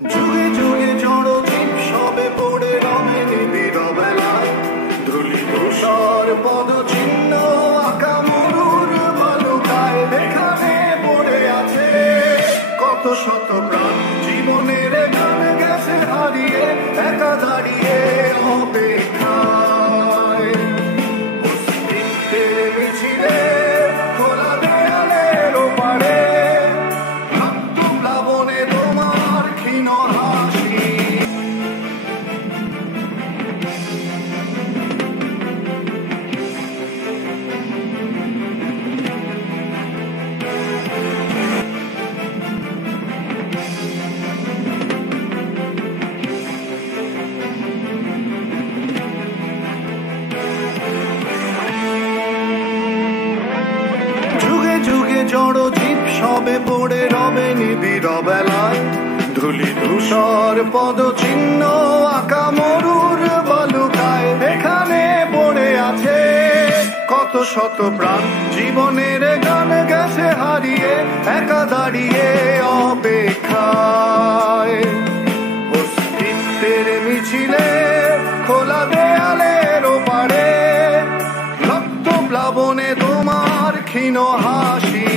যুগে যুগে জড় জীব সবে পড়ে রমে নিবিড় বেলায়, ধুলি ধূসর পদচিহ্ন আঁকা মরুর বালুকায়। এখানে পড়ে আছে কত শত প্রাণ, জীবনের গান গেছে হারিয়ে, একা দাঁড়িয়ে অপেক্ষায়। অস্তিত্বের মিছিলে খোলা দেয়ালের ওপারে, রক্ত প্লাবনে তোমার ক্ষীণ হাসি। যুগে যুগে জড় জীব সবে পড়ে রবে নিবিড় বেলায়, ধুলি ধূসর পদচিহ্ন আঁকা মরুর বালুকায়। এখানে পড়ে আছে কত শত প্রাণ, জীবনের গান গেছে হারিয়ে, একা দাঁড়িয়ে অপেক্ষায়। অস্তিত্বের মিছিলে খোলা দেয়ালের ওপারে, রক্ত প্লাবনে তোমার ক্ষীণ হাসি।